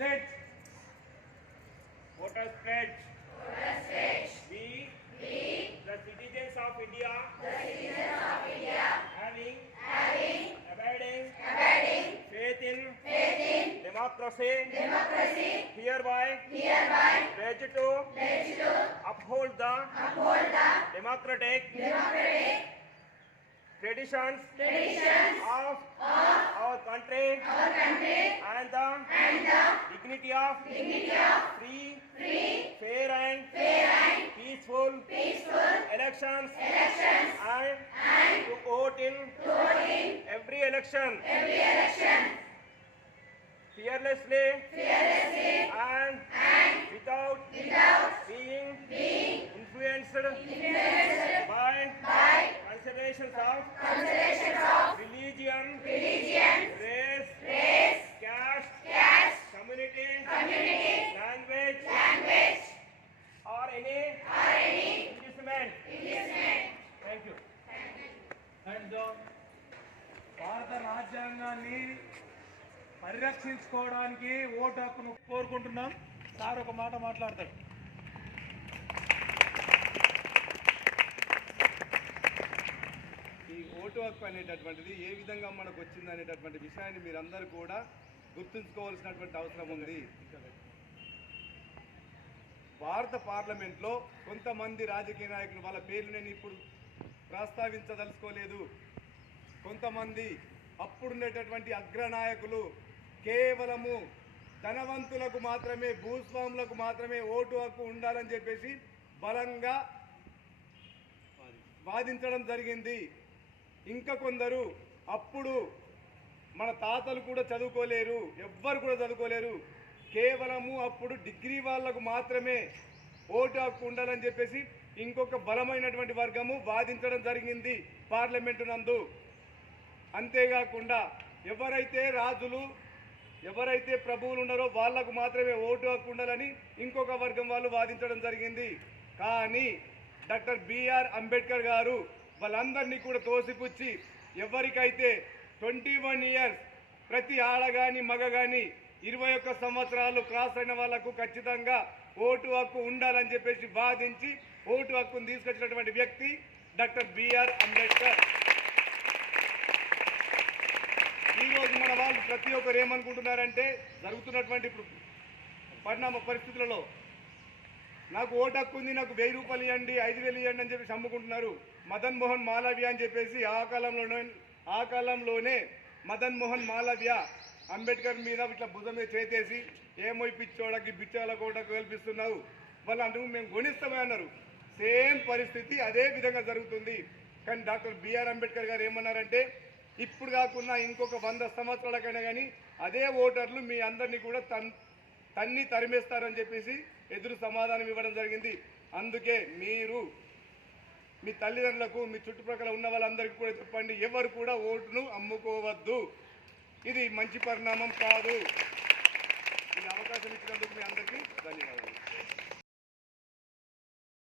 pledge. Voters pledge. We, the citizens of India, having abiding faith in democracy, hereby pledge to uphold the democratic traditions of our country and the dignity of free, fair and peaceful elections and to vote in every election fearlessly and without being influenced by considerations of religion, race, caste, community, language, or any inducement. Thank you. And భారత రాజ్యాంగాన్ని పరిరక్షించుకోవడానికి vote హక్కును కోరుకుంటున్నాం. Sir ఒక మాట మాట్లాడతారు. ఈ vote హక్కు అనేటటువంటిది ఏ విధంగా మనకు వచ్చింది అనేటటువంటి విషయాన్ని మీరందరూ కూడా గుర్తుంచుకోవాల్సినటువంటి అవసరం ఉంది. భారత పార్లమెంట్లో కొంతమంది రాజకీయ నాయకులు, వాళ్ళ పేర్లు నేను ఇప్పుడు ప్రస్తావించదలుచుకోలేదు, కొంతమంది అప్పుడున్నటువంటి అగ్రనాయకులు కేవలము ధనవంతులకు మాత్రమే, భూస్వాములకు మాత్రమే ఓటు హక్కు ఉండాలని చెప్పేసి బలంగా వాదించడం జరిగింది. ఇంకా కొందరు అప్పుడు మన తాతలు కూడా చదువుకోలేరు, ఎవ్వరు కూడా చదువుకోలేరు, కేవలము అప్పుడు డిగ్రీ వాళ్ళకు మాత్రమే ఓటు హక్కు ఉండాలని చెప్పేసి ఇంకొక బలమైనటువంటి వర్గము వాదించడం జరిగింది పార్లమెంటు నందు. అంతేకాకుండా ఎవరైతే రాజులు, ఎవరైతే ప్రభువులు ఉన్నారో వాళ్లకు మాత్రమే ఓటు హక్కు ఉండాలని ఇంకొక వర్గం వాళ్ళు వాదించడం జరిగింది. కానీ డాక్టర్ బిఆర్ అంబేద్కర్ గారు వాళ్ళందరినీ కూడా తోసిపుచ్చి ఎవరికైతే 21 ఇయర్స్ ప్రతి ఆడ కానీ మగ కానీ 21 సంవత్సరాలు క్రాస్ అయిన వాళ్లకు ఖచ్చితంగా ఓటు హక్కు ఉండాలని చెప్పేసి వాదించి ఓటు హక్కును తీసుకొచ్చినటువంటి వ్యక్తి డాక్టర్ బిఆర్ అంబేద్కర్. ఈరోజు మన వాళ్ళు ప్రతి ఒక్కరు ఏమనుకుంటున్నారంటే, జరుగుతున్నటువంటి పరిణామ పరిస్థితులలో నాకు ఓటు హక్కు ఉంది, నాకు 1000 రూపాయలు ఇవ్వండి, 5000 ఇవ్వండి అని చెప్పేసి అమ్ముకుంటున్నారు. మదన్ మోహన్ మాలవ్య అని చెప్పేసి ఆ కాలంలోనే మదన్ మోహన్ మాలవ్య అంబేద్కర్ మీద ఇట్లా భుజం మీద చేతేసి ఏమో పిచ్చోడకి బిచ్చాల కోటకు కల్పిస్తున్నావు వాళ్ళు అంటూ మేము గొనిస్తామే అన్నారు. సేమ్ పరిస్థితి అదే విధంగా జరుగుతుంది. కానీ డాక్టర్ బిఆర్ అంబేద్కర్ గారు ఏమన్నారంటే, ఇప్పుడు కాకుండా ఇంకొక 100 సంవత్సరాలకైనా కానీ అదే ఓటర్లు మీ అందరినీ కూడా తన్ని తరిమేస్తారని చెప్పేసి ఎదురు సమాధానం ఇవ్వడం జరిగింది. అందుకే మీరు మీ తల్లిదండ్రులకు, మీ చుట్టుప్రక్కల ఉన్న వాళ్ళందరికీ కూడా చెప్పండి, ఎవరు కూడా ఓటును అమ్ముకోవద్దు. ఇది మంచి పరిణామం కాదు. ఈ అవకాశం ఇచ్చినందుకు మీ అందరికీ ధన్యవాదాలు.